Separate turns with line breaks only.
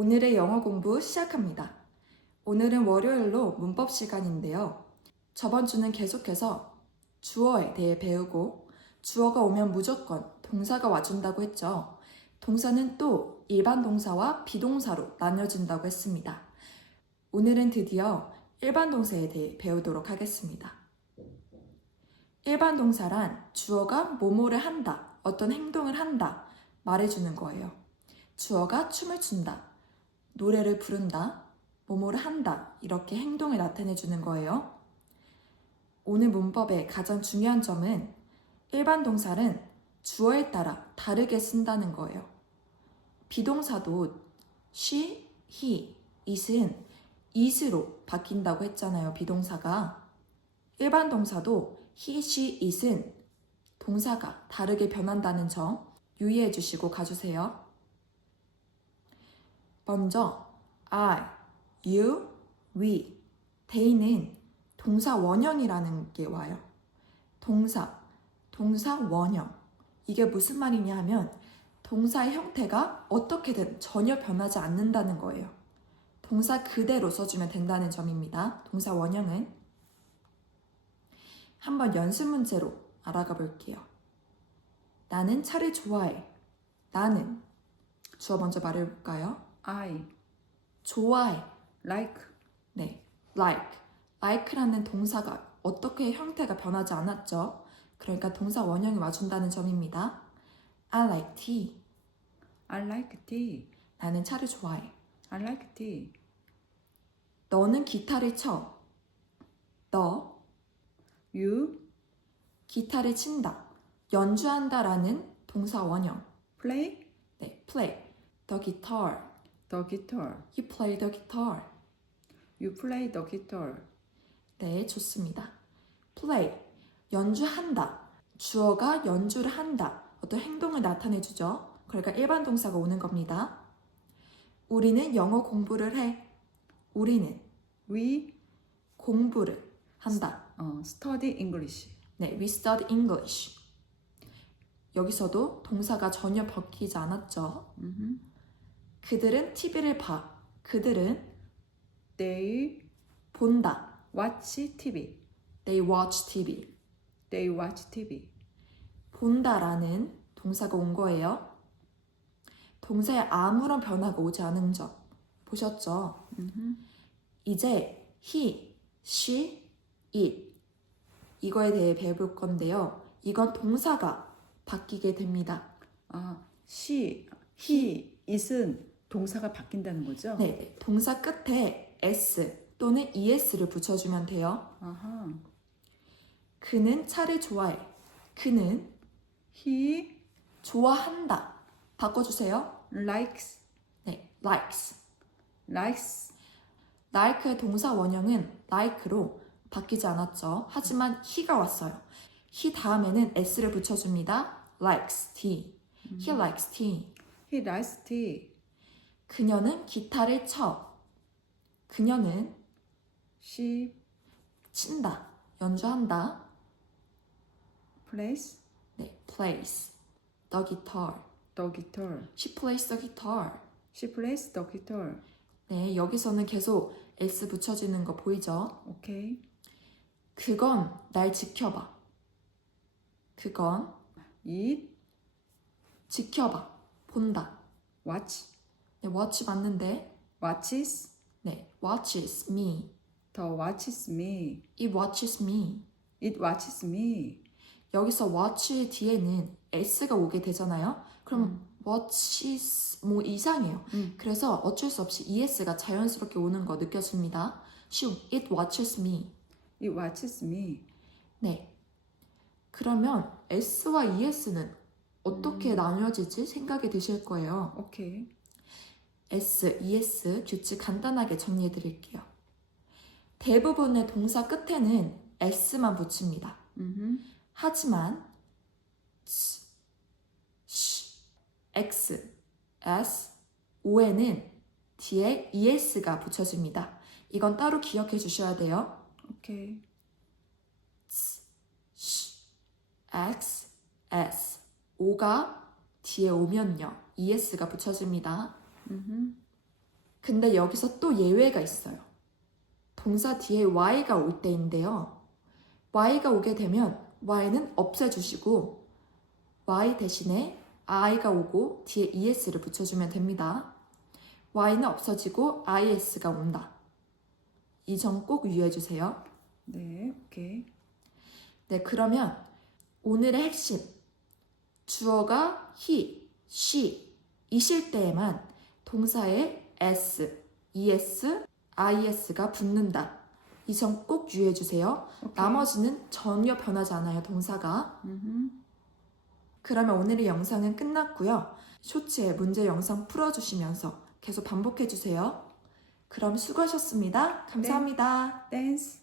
오늘의 영어 공부 시작합니다. 오늘은 월요일로 문법 시간인데요. 저번 주는 계속해서 주어에 대해 배우고 주어가 오면 무조건 동사가 와준다고 했죠. 동사는 또 일반 동사와 비동사로 나뉘어진다고 했습니다. 오늘은 드디어 일반 동사에 대해 배우도록 하겠습니다. 일반 동사란 주어가 뭐뭐를 한다, 어떤 행동을 한다 말해주는 거예요. 주어가 춤을 춘다, 노래를 부른다, 뭐뭐를 한다 이렇게 행동을 나타내 주는 거예요. 오늘 문법의 가장 중요한 점은 일반 동사는 주어에 따라 다르게 쓴다는 거예요. 비동사도 she, he, it은 it으로 바뀐다고 했잖아요. 비동사가. 일반 동사도 he, she, it은 동사가 다르게 변한다는 점 유의해 주시고 가주세요. 먼저 I, you, we, they는 동사 원형이라는 게 와요. 동사, 동사 원형. 이게 무슨 말이냐 하면 동사의 형태가 어떻게든 전혀 변하지 않는다는 거예요. 동사 그대로 써주면 된다는 점입니다. 동사 원형은 한번 연습 문제로 알아가 볼게요. 나는 차를 좋아해. 나는 주어 먼저 말해볼까요?
I
좋아해.
like
네, like. like라는 동사가 어떻게 형태가 변하지 않았죠? 그러니까 동사 원형이 와준다는 점입니다. I like tea.
I like tea.
나는 차를 좋아해.
I like tea.
너는 기타를 쳐. 너
You
기타를 친다. 연주한다라는 동사 원형.
play
네, play the guitar.
The guitar.
You play the guitar.
You play the guitar.
네, 좋습니다. play 연주한다. 주어가 연주를 한다. 어떤 행동을 나타내 주죠. 그러니까 일반 동사가 오는 겁니다. 우리는 영어 공부를 해. 우리는
We
공부를 한다.
어, study English.
네, we study English. 여기서도 동사가 전혀 바뀌지 않았죠.
음흠.
그들은 TV를 봐. 그들은
They
본다.
watch TV.
They watch TV.
They watch TV.
본다라는 동사가 온 거예요. 동사에 아무런 변화가 오지 않은 점 보셨죠? 이제 he, she, it 이거에 대해 배워볼 건데요. 이건 동사가 바뀌게 됩니다.
아, she, he, it은 동사가 바뀐다는 거죠?
네, 동사 끝에 s 또는 es를 붙여주면 돼요.
아하.
그는 차를 좋아해. 그는
He
좋아한다. 바꿔주세요.
likes
네, likes.
likes
like의 동사 원형은 like로 바뀌지 않았죠. 하지만 he가 왔어요. he 다음에는 s를 붙여줍니다. likes tea. he likes tea.
he likes tea.
그녀는 기타를 쳐. 그녀는
She
친다. 연주한다.
plays
네, plays the guitar.
the guitar.
She plays the guitar.
She plays the guitar.
네, 여기서는 계속 s 붙여지는 거 보이죠?
오케이.
그건 날 지켜봐. 그건
It
지켜봐. 본다.
watch
네, watch 맞는데
watches
네, watches me.
the watches me.
It watches me.
It watches me.
여기서 watch 뒤에는 s가 오게 되잖아요. 그럼 watches 뭐 이상해요.
음.
그래서 어쩔 수 없이 es가 자연스럽게 오는 거 느껴집니다. She, it watches me.
It watches me.
네. 그러면 s와 es는 어떻게 나뉘어질지 생각이 드실 거예요.
오케이.
S, ES 규칙 간단하게 정리해 드릴게요. 대부분의 동사 끝에는 S만 붙입니다.
음.
하지만 치, 시, X, S, O에는 뒤에 ES가 붙여집니다. 이건 따로 기억해 주셔야 돼요.
오케이.
시, X, S, O가 뒤에 오면요. ES가 붙여집니다.
음.
근데 여기서 또 예외가 있어요. 동사 뒤에 y가 올 때인데요. y가 오게 되면 y는 없애주시고 y 대신에 i가 오고 뒤에 es를 붙여주면 됩니다. y는 없어지고 is가 온다. 이 점 꼭 유의해주세요.
네, 오케이.
네, 그러면 오늘의 핵심. 주어가 he, she, 이실 때에만 동사에 s, es, is가 붙는다. 이 점 꼭 유의해 주세요.
오케이.
나머지는 전혀 변하지 않아요, 동사가.
음흠.
그러면 오늘의 영상은 끝났고요. 쇼츠에 문제 영상 풀어주시면서 계속 반복해 주세요. 그럼 수고하셨습니다. 감사합니다.
댄스.